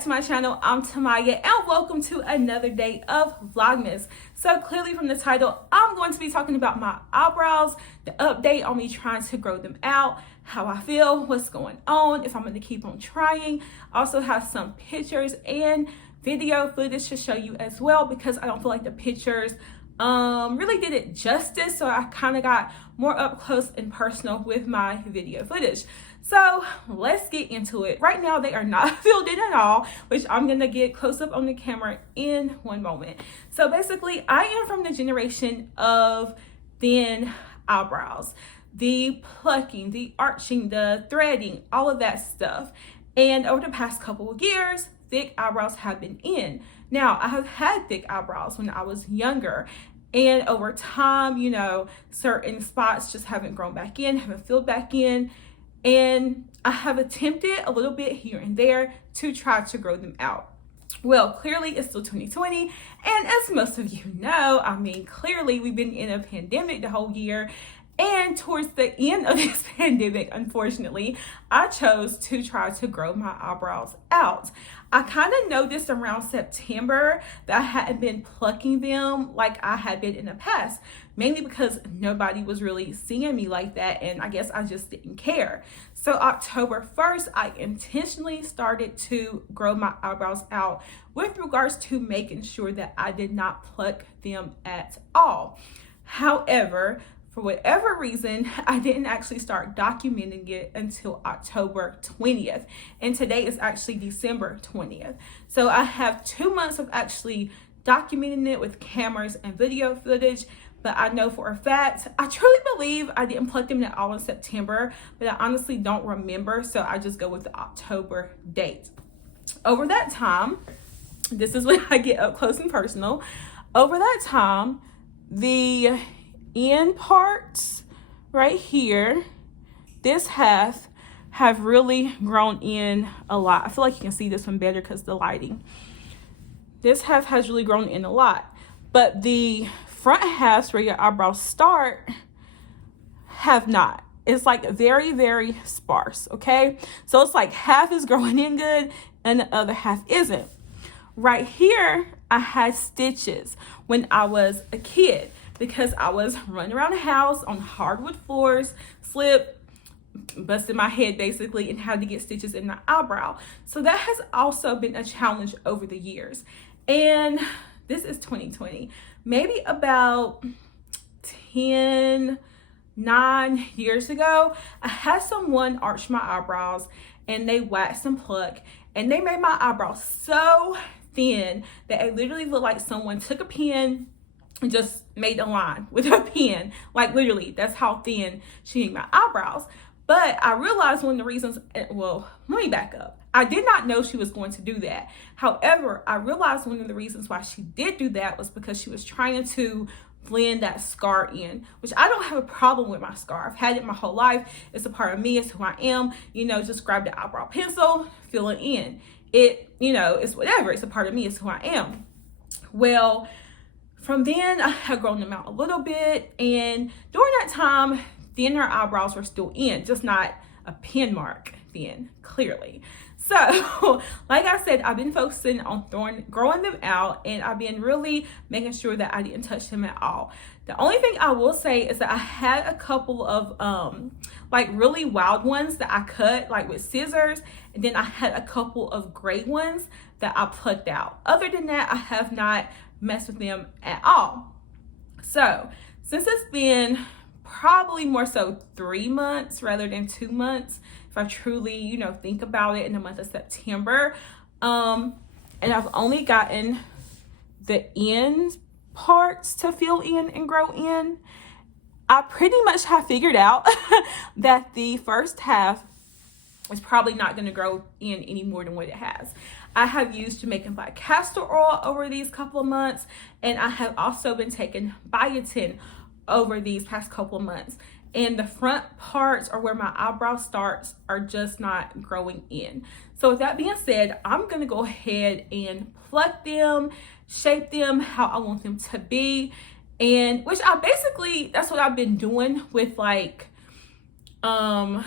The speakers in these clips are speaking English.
back to my channel. I'm Tamyia and welcome to another day of Vlogmas. So clearly from the title, I'm going to be talking about my eyebrows, the update on me trying to grow them out, how I feel, what's going on, if I'm going to keep on trying. I also have some pictures and video footage to show you as well because I don't feel like the pictures really did it justice, so I kind of got more up close and personal with my video footage. So let's get into it. Right now they are not filled in at all, which I'm gonna get close up on the camera in one moment. So basically I am from the generation of thin eyebrows, the plucking, the arching, the threading, all of that stuff. And over the past couple of years, thick eyebrows have been in. Now, I have had thick eyebrows when I was younger, and over time, you know, certain spots just haven't grown back in, haven't filled back in, and I have attempted a little bit here and there to try to grow them out. Well, clearly it's still 2020, and as most of you know, I mean, clearly we've been in a pandemic the whole year. And towards the end of this pandemic, unfortunately, I chose to try to grow my eyebrows out. I kind of noticed around September that I hadn't been plucking them like I had been in the past, mainly because nobody was really seeing me like that, and I guess I just didn't care. So October 1st, I intentionally started to grow my eyebrows out with regards to making sure that I did not pluck them at all. However, for whatever reason, I didn't actually start documenting it until October 20th. And today is actually December 20th. So I have 2 months of actually documenting it with cameras and video footage. But I know for a fact, I truly believe I didn't pluck them at all in September, but I honestly don't remember. So I just go with the October date. Over that time, this is when I get up close and personal. Over that time, the end parts right here, this half have really grown in a lot. I feel like you can see this one better because the lighting. This half has really grown in a lot, but the front halves where your eyebrows start have not. It's like very, very sparse. Okay, so it's like half is growing in good and the other half isn't. Right here I had stitches when I was a kid, because I was running around the house on hardwood floors, slipped, busted my head basically, and had to get stitches in my eyebrow. So that has also been a challenge over the years. And this is 2020. Maybe about 9 years ago, I had someone arch my eyebrows and they waxed and pluck, and they made my eyebrows so thin that it literally looked like someone took a pen and just made a line with a pen. Like literally, that's how thin she made my eyebrows. But I realized one of the reasons, well, let me back up. I did not know she was going to do that. However, I realized one of the reasons why she did do that was because she was trying to blend that scar in, which I don't have a problem with my scar. I've had it my whole life. It's a part of me. It's who I am. You know, just grab the eyebrow pencil, fill it in. It, you know, it's whatever. It's a part of me. It's who I am. Well, from then, I had grown them out a little bit, and during that time, thinner eyebrows were still in, just not a pen mark thin, clearly. So, like I said, I've been focusing on growing them out, and I've been really making sure that I didn't touch them at all. The only thing I will say is that I had a couple of like really wild ones that I cut like with scissors, and then I had a couple of gray ones that I plucked out. Other than that, I have not mess with them at all. So since it's been probably more so 3 months rather than 2 months, if I truly, you know, think about it, in the month of September, and I've only gotten the end parts to fill in and grow in, I pretty much have figured out that the first half is probably not going to grow in any more than what it has. I have used Jamaican black castor oil over these couple of months, and I have also been taking biotin over these past couple of months. And the front parts, or where my eyebrow starts, are just not growing in. So with that being said, I'm gonna go ahead and pluck them, shape them how I want them to be, and which I basically, that's what I've been doing with like, well,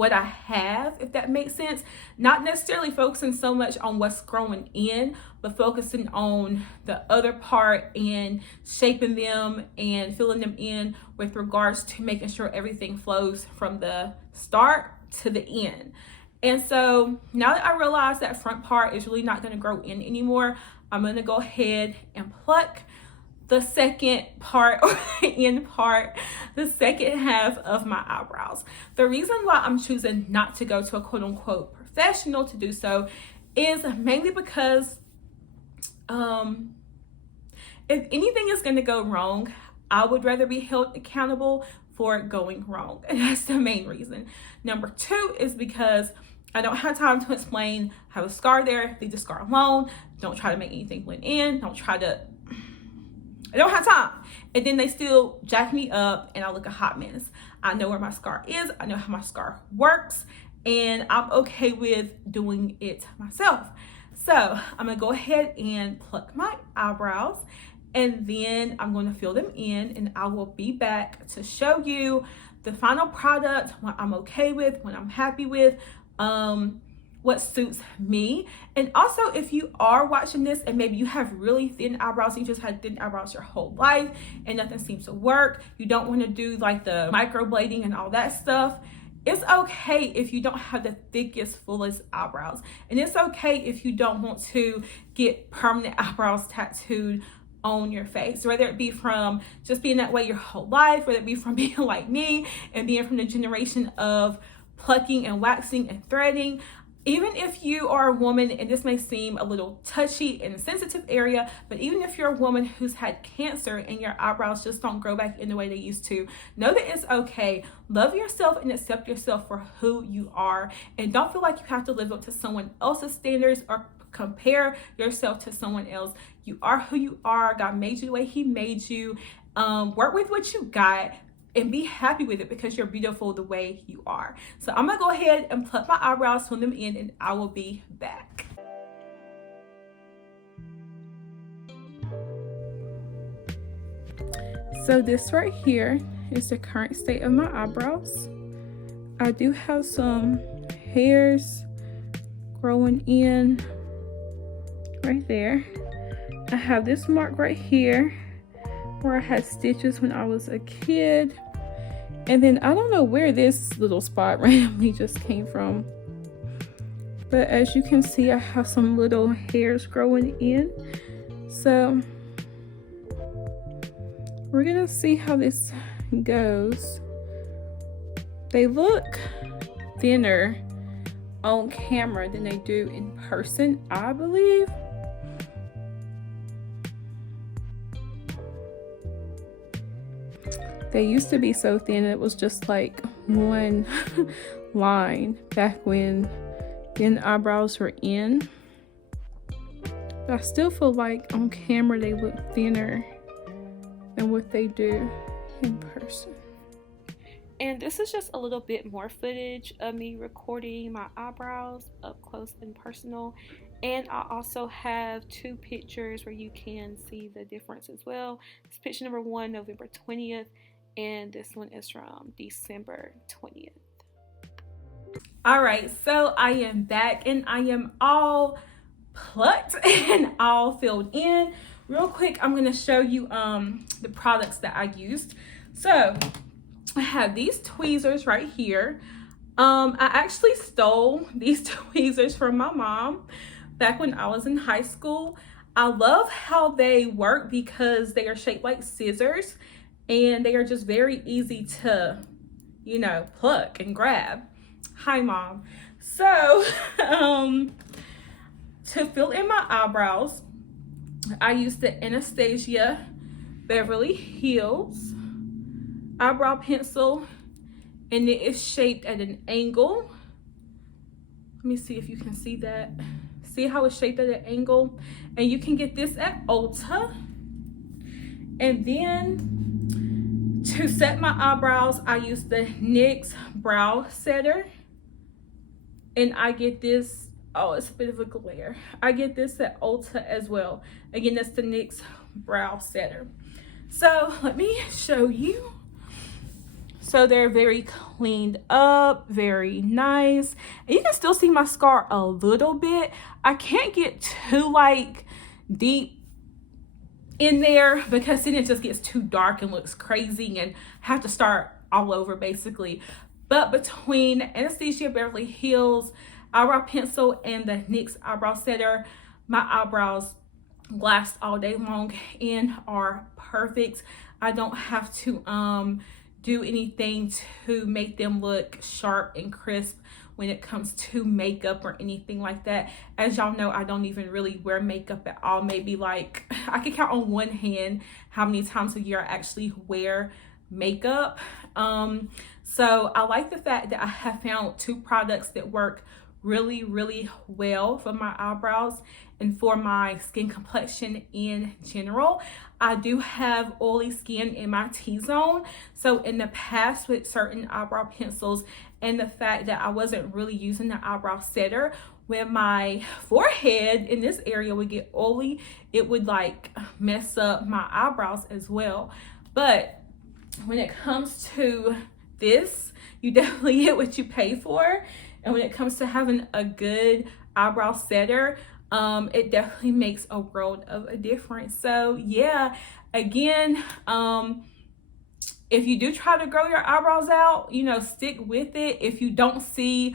what I have, if that makes sense. Not necessarily focusing so much on what's growing in, but focusing on the other part and shaping them and filling them in with regards to making sure everything flows from the start to the end. And so now that I realize that front part is really not going to grow in anymore, I'm going to go ahead and pluck the second part, or the end part, the second half of my eyebrows. The reason why I'm choosing not to go to a quote unquote professional to do so is mainly because if anything is going to go wrong, I would rather be held accountable for it going wrong. And that's the main reason. Number two is because I don't have time to explain, have a scar there, leave the scar alone, don't try to make anything blend in, I don't have time. And then they still jack me up and I look a hot mess. I know where my scar is, I know how my scar works, and I'm okay with doing it myself. So I'm gonna go ahead and pluck my eyebrows, and then I'm going to fill them in, and I will be back to show you the final product, what I'm okay with, what I'm happy with, what suits me. And also, if you are watching this and maybe you have really thin eyebrows, you just had thin eyebrows your whole life and nothing seems to work, you don't want to do like the microblading and all that stuff, it's okay if you don't have the thickest, fullest eyebrows. And it's okay if you don't want to get permanent eyebrows tattooed on your face, whether it be from just being that way your whole life, whether it be from being like me and being from the generation of plucking and waxing and threading. Even if you are a woman, and this may seem a little touchy and a sensitive area, but even if you're a woman who's had cancer and your eyebrows just don't grow back in the way they used to, know that it's okay. Love yourself and accept yourself for who you are, and don't feel like you have to live up to someone else's standards or compare yourself to someone else. You are who you are. God made you the way he made you. Work with what you got and be happy with it, because you're beautiful the way you are. So I'm gonna go ahead and pluck my eyebrows, fill them in, and I will be back. So this right here is the current state of my eyebrows. I do have some hairs growing in right there. I have this mark right here where I had stitches when I was a kid, and then I don't know where this little spot randomly just came from, but as you can see, I have some little hairs growing in. So we're gonna see how this goes. They look thinner on camera than they do in person, I believe. They used to be so thin it was just like one line back when thin eyebrows were in. But I still feel like on camera they look thinner than what they do in person. And this is just a little bit more footage of me recording my eyebrows up close and personal. And I also have two pictures where you can see the difference as well. It's picture number 1, November 20th. And this one is from December 20th. All right, so I am back and I am all plucked and all filled in. Real quick, I'm gonna show you the products that I used. So I have these tweezers right here. I actually stole these tweezers from my mom back when I was in high school. I love how they work because they are shaped like scissors, and they are just very easy to, you know, pluck and grab. Hi, Mom. So, to fill in my eyebrows, I used the Anastasia Beverly Hills Eyebrow Pencil, and it is shaped at an angle. Let me see if you can see that. See how it's shaped at an angle? And you can get this at Ulta. And then, to set my eyebrows, I use the NYX Brow Setter. And I get this, oh, it's a bit of a glare. I get this at Ulta as well. Again, that's the NYX Brow Setter. So let me show you. So they're very cleaned up, very nice. And you can still see my scar a little bit. I can't get too like deep in there because then it just gets too dark and looks crazy and have to start all over basically. But between Anastasia Beverly Hills Eyebrow Pencil and the NYX Eyebrow Setter, my eyebrows last all day long and are perfect. I don't have to do anything to make them look sharp and crisp when it comes to makeup or anything like that. As y'all know, I don't even really wear makeup at all. Maybe like I can count on one hand how many times a year I actually wear makeup. So I like the fact that I have found two products that work really well for my eyebrows and for my skin complexion in general. I do have oily skin in my T-zone, so in the past with certain eyebrow pencils and the fact that I wasn't really using the eyebrow setter, when my forehead in this area would get oily, it would like mess up my eyebrows as well. But when it comes to this, you definitely get what you pay for. And when it comes to having a good eyebrow setter, it definitely makes a world of a difference. So yeah, again, if you do try to grow your eyebrows out, you know, stick with it. If you don't see,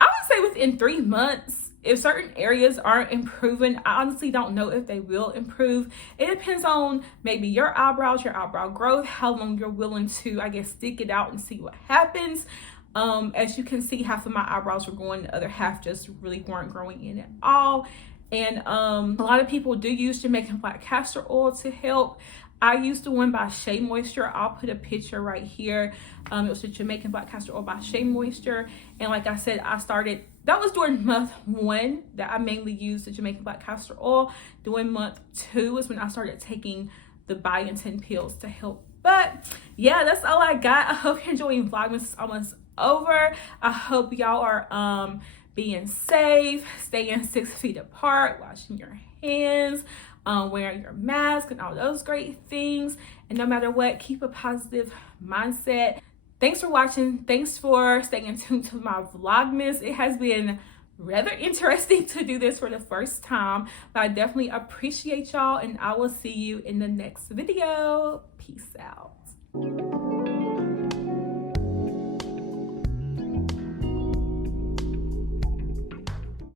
I would say within 3 months, if certain areas aren't improving, I honestly don't know if they will improve. It depends on maybe your eyebrows, your eyebrow growth, how long you're willing to, I guess, stick it out and see what happens. As you can see, half of my eyebrows were growing, the other half just really weren't growing in at all. And a lot of people do use Jamaican black castor oil to help. I used the one by Shea Moisture. I'll put a picture right here. It was the Jamaican black castor oil by Shea Moisture. And like I said, I started, that was during month 1 that I mainly used the Jamaican black castor oil. During month 2 was when I started taking the biotin pills to help. But yeah, that's all I got. I hope you're enjoying Vlogmas. It's almost over. I hope y'all are being safe, staying 6 feet apart, washing your hands, wearing your mask and all those great things. And no matter what, keep a positive mindset. Thanks for watching. Thanks for staying tuned to my Vlogmas. It has been rather interesting to do this for the first time, but I definitely appreciate y'all, and I will see you in the next video. Peace out.